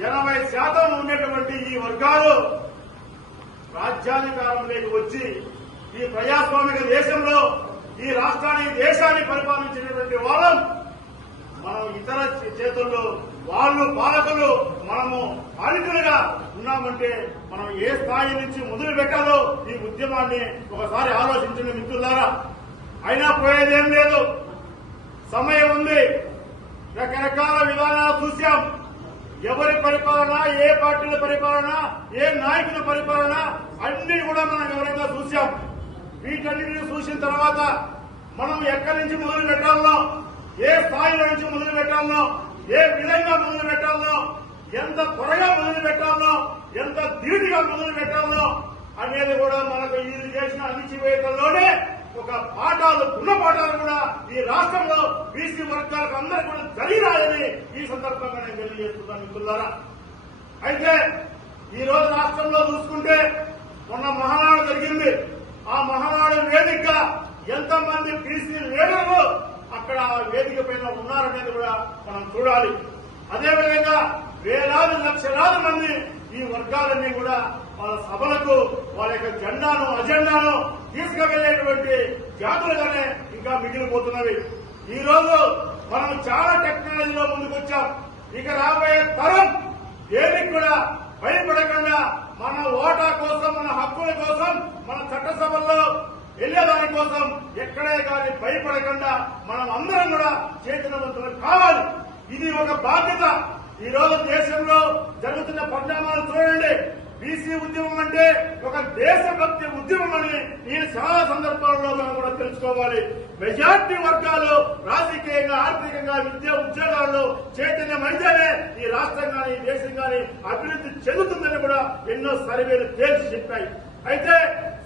ఎనభై శాతం ఉండేటువంటి ఈ వర్గాలు రాజ్యాధికారంలోకి వచ్చి ఈ ప్రజాస్వామిక దేశంలో ఈ రాష్ట్రాన్ని దేశాన్ని పరిపాలించినటువంటి వాళ్ళం మనం ఇతర చేతుల్లో వాళ్ళు పాలకులు మనము పాలితులుగా ఉన్నామంటే మనం ఏ స్థాయి నుంచి మొదలు పెట్టాలో ఈ ఉద్యమాన్ని ఒకసారి ఆలోచించిన మిత్రులారా. అయినా పోయేదేం లేదు. సమయం ఉంది. రకరకాల విధానాలు చూశాం. ఎవరి పరిపాలన ఏ పార్టీల పరిపాలన ఏ నాయకుల పరిపాలన అన్ని కూడా మనం వివరంగా చూశాం. వీటన్నిటిని చూసిన తర్వాత మనం ఎక్కడి నుంచి మొదలు పెట్టాలనో ఏ స్థాయిలో నుంచి మొదలు పెట్టాలనో ఏ విధంగా మొదలు పెట్టాలనో ఎంత త్వరగా మొదలు పెట్టాలనో ఎంత ధీటుగా మొదలు పెట్టాలనో అనేది కూడా మనకు ఈ చేసిన అణిచివేతల్లోనే ఒక పాఠాలు గుణపాఠాలు కూడా ఈ రాష్ట్రంలో బీసీ వర్గాలకు అందరూ కూడా జరిగినాయని ఈ సందర్భంగా నేను తెలియజేస్తున్నాను మిత్రులారా. అయితే ఈ రోజు రాష్ట్రంలో చూసుకుంటే మొన్న మహానాడు జరిగింది. ఆ మహానాడు వేదిక ఎంతమంది బీసీ లీడర్లు అక్కడ ఆ వేదిక పైన ఉన్నారనేది కూడా మనం చూడాలి. అదేవిధంగా వేలాది లక్షలాది మంది ఈ వర్గాలన్నీ కూడా వాళ్ళ సభలకు వాళ్ళ యొక్క జెండాను అజెండాను తీసుకువెళ్ళేటువంటి జాతులుగానే ఇంకా మిగిలిపోతున్నవి. ఈ రోజు మనం చాలా టెక్నాలజీలో ముందుకొచ్చాం. ఇక రాబోయే తరం దేనికి కూడా భయపడకుండా మన ఓటా కోసం మన హక్కుల కోసం మన చట్టసభల్లో వెళ్ళేదాని కోసం ఎక్కడే కానీ భయపడకుండా మనం అందరం కూడా చేతనవంతులు కావాలి. ఇది ఒక బాధ్యత. ఈ రోజు దేశంలో జరుగుతున్న పరిణామాలు చూడండి ఉద్యమం అంటే ఒక దేశభక్తి ఉద్యమం అని నేను చాలా సందర్భాల్లో మనం కూడా తెలుసుకోవాలి. మెజార్టీ వర్గాలు రాజకీయంగా ఆర్థికంగా విద్యా ఉద్యోగాల్లో చైతన్యమైతేనే ఈ రాష్ట్రం కానీ ఈ దేశం కానీ అభివృద్ధి చెందుతుందని కూడా ఎన్నో సర్వేలు తేల్చి చెప్పాయి. అయితే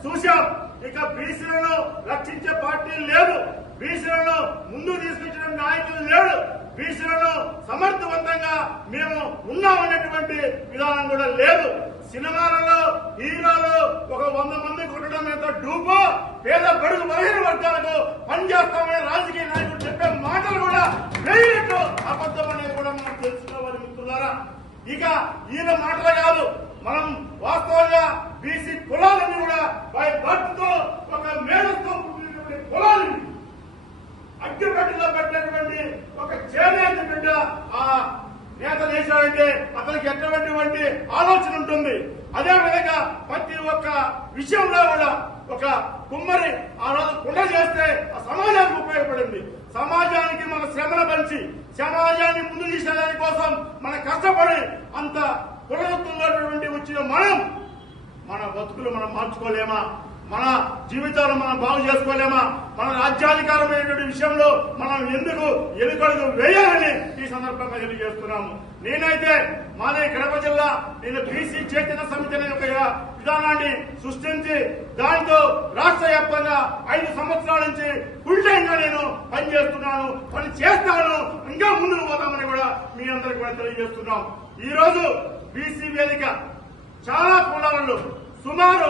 చూశాం ఇక బీసీలను రక్షించే పార్టీ లేదు. బీసీలను ముందు తీసుకొచ్చిన నాయకులు లేడు బీసీలను సమర్థవంతంగా మేము ఉన్నామనేటువంటి విధానం కూడా లేదు. సినిమాలలో హీరోలు ఒక వంద మంది కొట్టడం ఎంత డూపో? పేద బడుగు బలహీన వర్గాలకు పనిచేస్తామని రాజకీయ నాయకులు చెప్పే మాటలు కూడా వేయనట్టు అబద్ధం అనేది కూడా మనం తెలుసుకోవాలి మిత్రులారా. ఇక ఈయన మాటలు కాదు మనం వాస్తవంగా బీసీ కులాలన్నీ కూడా బై బర్త్తో ఒక మేధస్తో పుట్టినటువంటి కులాలు అగ్గిపెట్టిలో పెట్టినటువంటి ఒక చేనేత బిడ్డ ఆ నేత చేశాడంటే అతనికి ఎటువంటి ఆలోచన ఉంటుంది? అదే విధంగా ప్రతి ఒక్క విషయంలో కూడా ఒక కుమ్మరి ఆ రోజు కుండ చేస్తే ఆ సమాజానికి ఉపయోగపడింది. సమాజానికి మన శ్రమను పంచి సమాజాన్ని ముందు తీసేదాని కోసం మన కష్టపడి అంత కులవృత్తున్నటువంటి వచ్చిన మనం మన బతుకులు మనం మార్చుకోలేమా? మన జీవితాలు మనం బాగు చేసుకోలేమా? మన రాజ్యాధికారమైనటువంటి విషయంలో మనం ఎందుకు ఎలుకడుగు వేయాలని ఈ సందర్భంగా తెలియజేస్తున్నాము. నేనైతే మాదే కడప జిల్లా నేను బీసీ చైతన్య సమితి అనే ఒక విధానాన్ని సృష్టించి దాంతో రాష్ట్ర వ్యాప్తంగా ఐదు సంవత్సరాల నుంచి ఫుల్ టైం గా నేను పనిచేస్తున్నాను పని చేస్తాను ఇంకా ముందుకు పోతామని కూడా మీ అందరికి కూడా తెలియజేస్తున్నాం. ఈ రోజు బీసీ వేదిక చాలా కులాలలో సుమారు